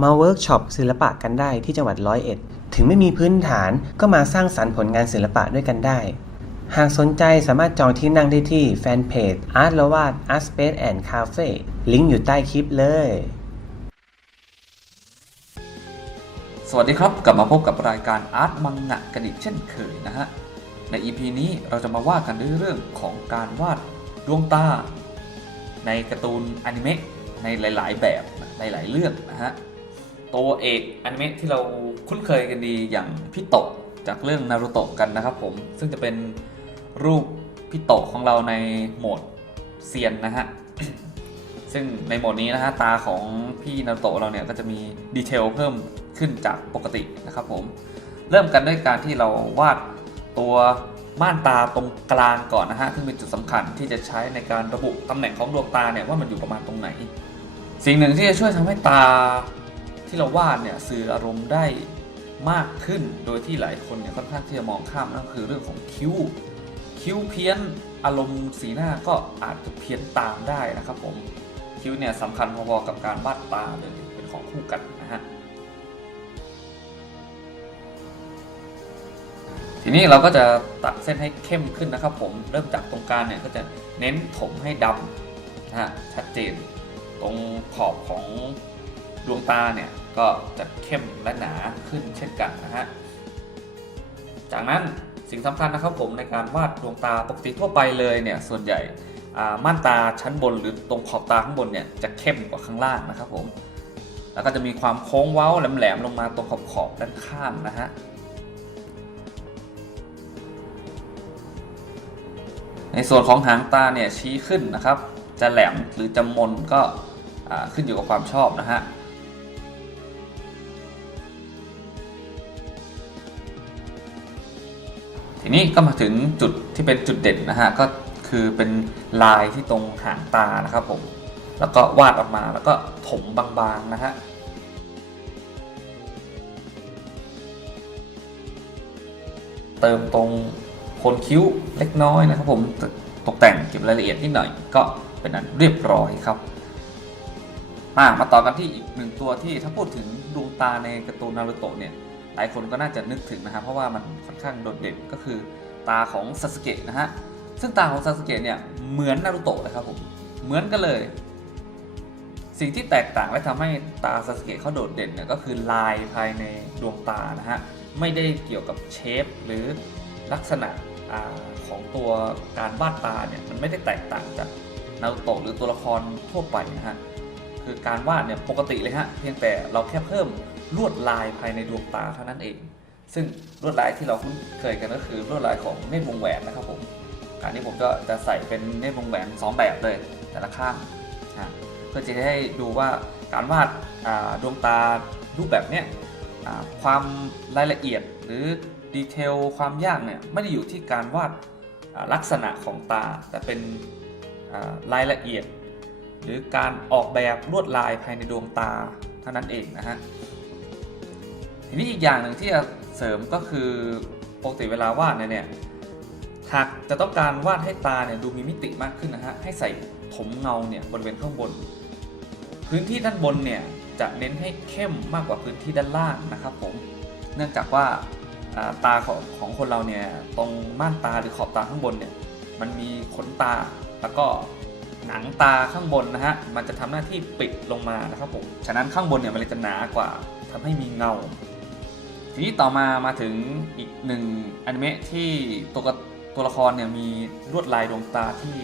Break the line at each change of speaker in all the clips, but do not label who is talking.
มาเวิร์กช็อปศิลปะกันได้ที่จังหวัดร้อยเอ็ด ถึงไม่มีพื้นฐานก็มาสร้างสรรค์ผลงานศิลปะด้วยกันได้ หากสนใจสามารถจองที่นั่งได้ที่แฟนเพจ Art ละวาด Art Space and Cafe ลิงก์อยู่ใต้คลิปเลย
สวัสดีครับ กลับมาพบกับรายการอาร์ตมังงะกันอีกเช่นเคยนะฮะ ใน EP นี้เราจะมาว่ากันด้วยเรื่องของการวาดดวงตา ในการ์ตูนอนิเมะในหลาย ๆ แบบหลาย ๆ เรื่องนะฮะ ตัวเอกอนิเมะที่เราคุ้นเคยกันดีอย่างพี่โตะจากเรื่องนารูโตะกันนะครับผม ซึ่งจะเป็นรูปพี่โตะของเราในโหมดเซียนนะฮะ ซึ่งในโหมดนี้นะฮะตาของพี่นารูโตะเราเนี่ยก็จะมีดีเทลเพิ่มขึ้นจากปกตินะครับผม เริ่มกันด้วยการที่เราวาดตัวม่านตาตรงกลางก่อนนะฮะ ซึ่งเป็นจุดสำคัญที่จะใช้ในการระบุตำแหน่งของดวงตาเนี่ยว่ามันอยู่ประมาณตรงไหน สิ่งหนึ่งที่จะช่วยทำให้ตา ที่เราวาดเนี่ยสื่ออารมณ์ได้มากขึ้น โดยที่หลายคนเนี่ยค่อนข้างที่จะมองข้ามนั่นคือเรื่องของคิ้ว คิ้วเพี้ยนอารมณ์สีหน้าก็อาจจะเพี้ยนตามได้นะครับผมคิ้วเนี่ยสำคัญพอๆกับการวาดตาเลยเป็นของคู่กันนะฮะทีนี้เราก็จะตัดเส้นให้เข้มขึ้นนะครับ ผมเริ่มจากตรงกลางเนี่ยก็จะเน้นถมให้ดำนะฮะชัดเจน ตรงขอบของดวงตาเนี่ย ก็จะเข้มและหนาขึ้นเช่นกันนะฮะ จากนั้นสิ่งสำคัญนะครับผมในการวาดดวงตาปกติทั่วไปเลยเนี่ยส่วนใหญ่ม่านตาชั้นบนหรือตรงขอบตาข้างบนเนี่ยจะเข้มกว่าข้างล่างนะครับผม แล้วก็จะมีความโค้งเว้าแหลมๆลงมาตรงขอบขอบๆด้านข้างนะฮะในส่วนของหางตาเนี่ยชี้ขึ้นนะครับ จะแหลมหรือจะมนก็ขึ้นอยู่กับความชอบนะฮะ นี้ก็มาถึงจุดที่เป็นจุดเด่นนะฮะก็คือเป็นลายที่ตรงหางตานะครับผมแล้วก็วาดออกมาแล้วก็ถมบางๆนะฮะเติมตรงโคนคิ้วเล็กน้อยนะครับผมตตกแต่งเก็บรายละเอียดนิดหน่อยก็เป็นอันเรียบร้อยครับมามาต่อกันที่อีกหนึ่งตัวที่ถ้าพูดถึงดวงตาในการ์ตูนนารูโตะเนี่ย หลายคนก็น่าจะนึกถึงนะครับเพราะว่ามันค่อนข้างโดดเด่นก็คือตาของซาสเกะนะฮะซึ่งตาของซาสเกะเนี่ยเหมือนนารูโตะเลยครับผมเหมือนกันเลย สิ่งที่แตกต่างและทำให้ตาซาสเกะเขาโดดเด่นเนี่ยก็คือลายภายในดวงตานะฮะไม่ได้เกี่ยวกับเชฟหรือลักษณะอของตัวการวาดตาเนี่ยมันไม่ได้แตกต่างจากนารูโตะหรือตัวละครทั่วไปนะฮะ คือการวาดเนี่ยปกติเลยฮะเพียงแต่เราแค่เพิ่มลวดลายภายในดวงตาเท่านั้นเอง ซึ่งลวดลายที่เราคุ้นเคยกันก็คือลวดลายของเนตรวงแหวนนะครับผมการนี้ผมก็จะใส่เป็นเนตรวงแหวนสองแบบเลยแต่ละข้างนะเพื่อจะให้ดูว่าการวาดดวงตารูปแบบเนี้ยความรายละเอียดหรือดีเทลความยากเนี่ยไม่ได้อยู่ที่การวาดลักษณะของตา แต่เป็นรายละเอียด หรือการออกแบบลวดลายภายในดวงตาเท่านั้นเองนะฮะทีนี้อีกอย่างหนึ่งที่จะเสริมก็คือปกติเวลาวาดเนี่ยหากจะต้องการวาดให้ตาเนี่ยดูมีมิติมากขึ้นนะฮะให้ใส่ถมเงาเนี่ยบริเวณข้างบน พื้นที่ด้านบนเนี่ยจะเน้นให้เข้มมากกว่าพื้นที่ด้านล่างนะครับผมเนื่องจากว่าอ่าตาของของคนเราเนี่ยตรงม่านตาหรือขอบตาข้างบนเนี่ยมันมีขนตาแล้วก็ หนังตาข้างบนนะฮะมันจะทำหน้าที่ปิดลงมานะครับผมฉะนั้นข้างบนเนี่ยมันเลยจะหนากว่าทำให้มีเงา ทีนี้ต่อมามาถึงอีกหนึ่งอนิเมะที่ตัวตัวละครเนี่ยมีลวดลายดวงตาที่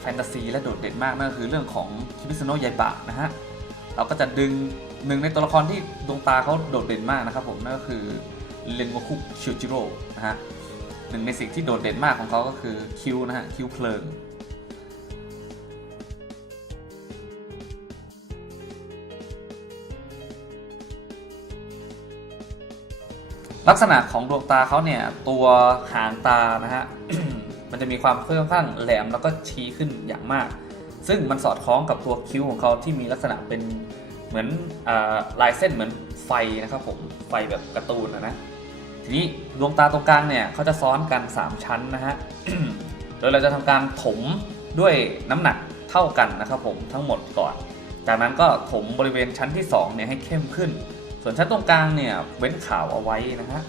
แฟนตาซีและโดดเด่นมากนั่นก็คือเรื่องของคิมิสโนะยายบะนะฮะเราก็จะดึงหนึ่งในตัวละครที่ดวงตาเขาโดดเด่นมากนะครับผมนั่นก็คือเรนโมคุชิจิโร่นะฮะหนึ่งในสิ่งที่โดดเด่นมากของเขาก็คือคิ้วนะฮะคิ้วเพลิง ลักษณะของดวงตาเขาเนี่ยตัวหางตานะฮะมันจะมีความค่อนข้างแหลมแล้วก็ชี้ขึ้นอย่างมาก ซึ่งมันสอดคล้องกับตัวคิ้วของเขาที่มีลักษณะเป็นเหมือนอลายเส้นเหมือนไฟนะครับผมไฟแบบการ์ตูนนะนะทีนี้ดวงตาตรงกลางเนี่ยเขาจะซ้อนกัน 3 ชั้นนะฮะโดยเราจะทำการถมด้วยน้ำหนักเท่ากันนะครับผมทั้งหมดก่อน จากนั้นก็ถมบริเวณชั้นที่2เนี่ยให้เข้มขึ้น ส่วนชั้นตรงกลางเนี่ยเว้นขาวเอาไว้นะฮะ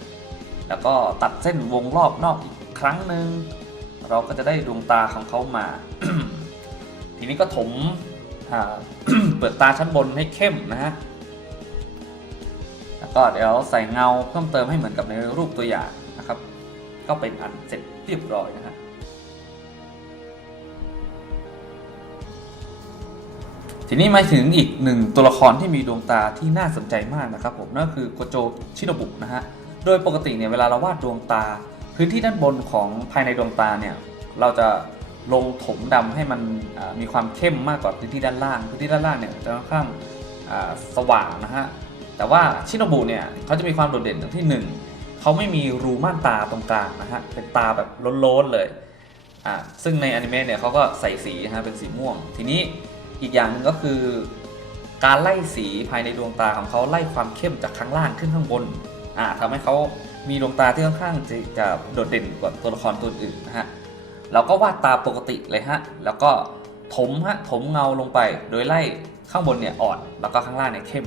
แล้วก็ตัดเส้นวงรอบนอกอีกครั้งหนึ่งเราก็จะได้ดวงตาของเขามา ทีนี้ก็ถมเปิดตาชั้นบนให้เข้มนะฮะ แล้วก็เดี๋ยวใส่เงาเพิ่มเติมให้เหมือนกับในรูปตัวอย่างนะครับ ก็เป็นอันเสร็จเรียบร้อยนะฮะ ทีนี้มาถึงอีกหนึ่งตัวละครที่มีดวงตาที่น่าสนใจมากนะครับผมนั่นก็คือโกโจชิโนบุนะฮะโดยปกติเนี่ยเวลาเราวาดดวงตา พื้นที่ด้านบนของภายในดวงตาเนี่ยเราจะลงถมดำให้มันมีความเข้มมากกว่าพื้นที่ด้านล่าง พื้นที่ด้านล่างเนี่ยจะค่อนข้างสว่างนะฮะแต่ว่าชิโนบุเนี่ยเขาจะมีความโดดเด่นตรงที่หนึ่งเขาไม่มีรูม่านตาตรงกลางนะฮะเป็นตาแบบโล้นๆเลยอ่าซึ่งในอนิเมะเนี่ยเขาก็ใส่สีนะฮะเป็นสีม่วง ทีนี้ อีกอย่างหนึ่งก็คือ การไล่สีภายในดวงตาของเขาไล่ความเข้มจากข้างล่างขึ้นข้างบนอ่าทำให้เขามีดวงตาที่ค่อนข้างจะจะโดดเด่นกว่าตัวละครตัวอื่นนะฮะเราก็วาดตาปกติเลยฮะแล้วก็ถมฮะถมเงาลงไปโดยไล่ข้างบนเนี่ยอ่อน แล้วก็ข้างล่างเนี่ยเข้ม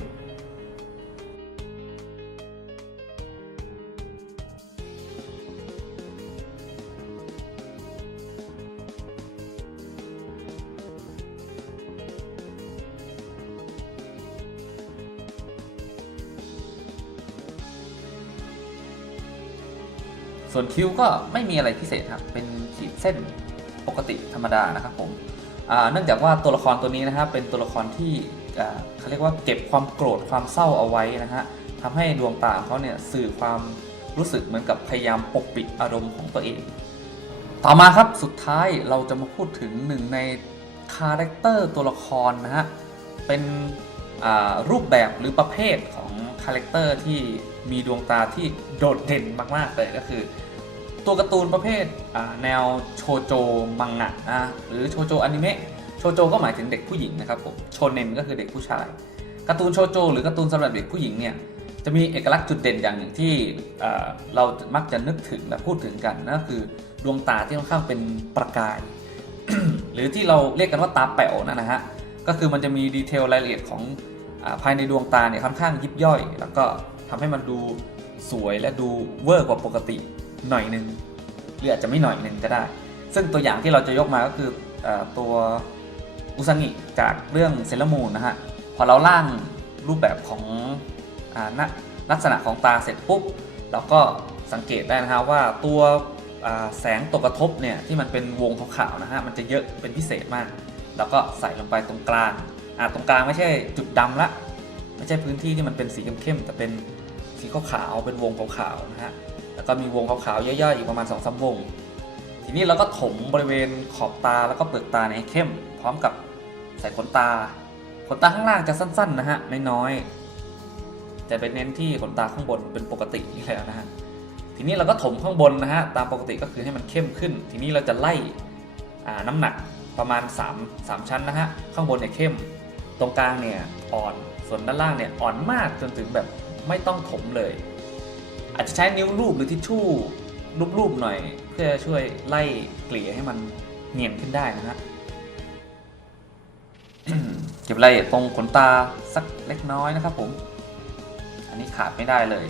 ส่วนคิ้วก็ไม่มีอะไรพิเศษครับ เป็นขีดเส้นปกติธรรมดานะครับผมเนื่องจากว่าตัวละครตัวนี้นะครับเป็นตัวละครที่เขาเรียกว่าเก็บความโกรธความเศร้าเอาไว้นะฮะทำให้ดวงตาของเขาเนี่ยสื่อความรู้สึกเหมือนกับพยายามปกปิดอารมณ์ของตัวเอง ต่อมาครับสุดท้ายเราจะมาพูดถึงหนึ่งในคาแรคเตอร์ตัวละครนะฮะเป็น รูปแบบหรือประเภทของคาแรคเตอร์ที่มีดวงตาที่โดดเด่นมากๆเลยก็คือ ตัวการ์ตูนประเภทแนวโชโจมังงะนะหรือโชโจอนิเมะโชโจก็หมายถึงเด็กผู้หญิงนะครับผมโชเนนก็คือเด็กผู้ชายการ์ตูนโชโจหรือการ์ตูนสำหรับเด็กผู้หญิงเนี่ยจะมีเอกลักษณ์จุดเด่นอย่างหนึ่งที่เรามักจะนึกถึงและพูดถึงกันนั่นก็คือดวงตาที่ค่อนข้างเป็นประกาย หรือที่เราเรียกกันว่าตาแป๋วนั่นนะฮะ ก็คือมันจะมีดีเทลรายละเอียดของอภายในดวงตาเนี่ยค่อนข้างยิบย่อย แล้วก็ทำให้มันดูสวยและดูเวอร์กว่าปกติหน่อยหนึ่งหรืออาจจะไม่หน่อยหนึ่งก็ได้ ซึ่งตัวอย่างที่เราจะยกมาก็คืออตัวอุซางิจากเรื่องเซเลมูนนะฮะพอเราล่างรูปแบบของอาณลักษณะของตาเสร็จปุ๊บเราก็สังเกตได้นะฮะว่าตัวแสงตกกระทบเนี่ยที่มันเป็นวงขาวๆนะฮะมันจะเยอะเป็นพิเศษมาก แล้วก็ใส่ลงไปตรงกลางอ่าตรงกลางไม่ใช่จุดดำละไม่ใช่พื้นที่ที่มันเป็นสีเข้มๆแต่เป็นสีขาวๆเป็นวงขาวๆนะฮะแล้วก็มีวงขาวๆย่อยๆอีกประมาณ2อสวง ทีนี้เราก็ถมบริเวณขอบตาแล้วก็เปลือกตาในให้เข้ม พร้อมกับใส่ขนตา ขนตาข้างล่างจะสั้นๆนะฮะน้อยๆจะเป็นเน้นที่ขนตาข้างบนเป็นปกตินี่แหละนะฮะทีนี้เราก็ถมข้างบนนะฮะตามปกติก็คือให้มันเข้มขึ้น ทีนี้เราจะไล่น้ำหนัก ประมาณ 3 3 ชั้นนะฮะ ข้างบนเนี่ยเข้ม ตรงกลางเนี่ยอ่อน ส่วนด้านล่างเนี่ยอ่อนมากจนถึงแบบไม่ต้องถมเลย อาจจะใช้นิ้วรูปหรือทิชชู่รูปๆหน่อย เพื่อช่วยไล่เกลี่ยให้มันเนียนขึ้นได้นะฮะเก็บรายละเอียดตรงขนตาสักเล็กน้อยนะครับผม อันนี้ขาดไม่ได้เลย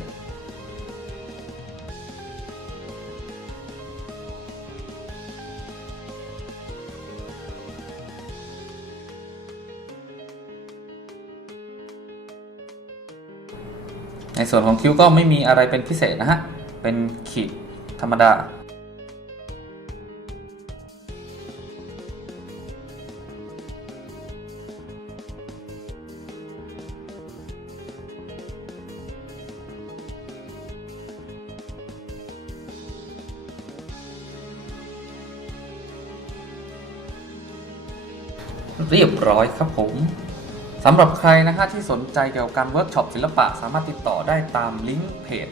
ส่วนของคิ้วก็ไม่มีอะไรเป็นพิเศษนะฮะ เป็นขีดธรรมดา เรียบร้อยครับผม สำหรับใครนะฮะที่สนใจเกี่ยวกับการเวิร์กช็อปศิลปะ สามารถติดต่อได้ตามลิงก์เพจ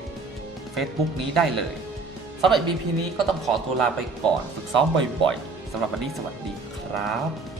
Facebook นี้ได้เลยสำหรับ BP นี้ก็ต้องขอตัวลาไปก่อน ฝึกซ้อมบ่อยๆสำหรับวันนี้สวัสดีครับ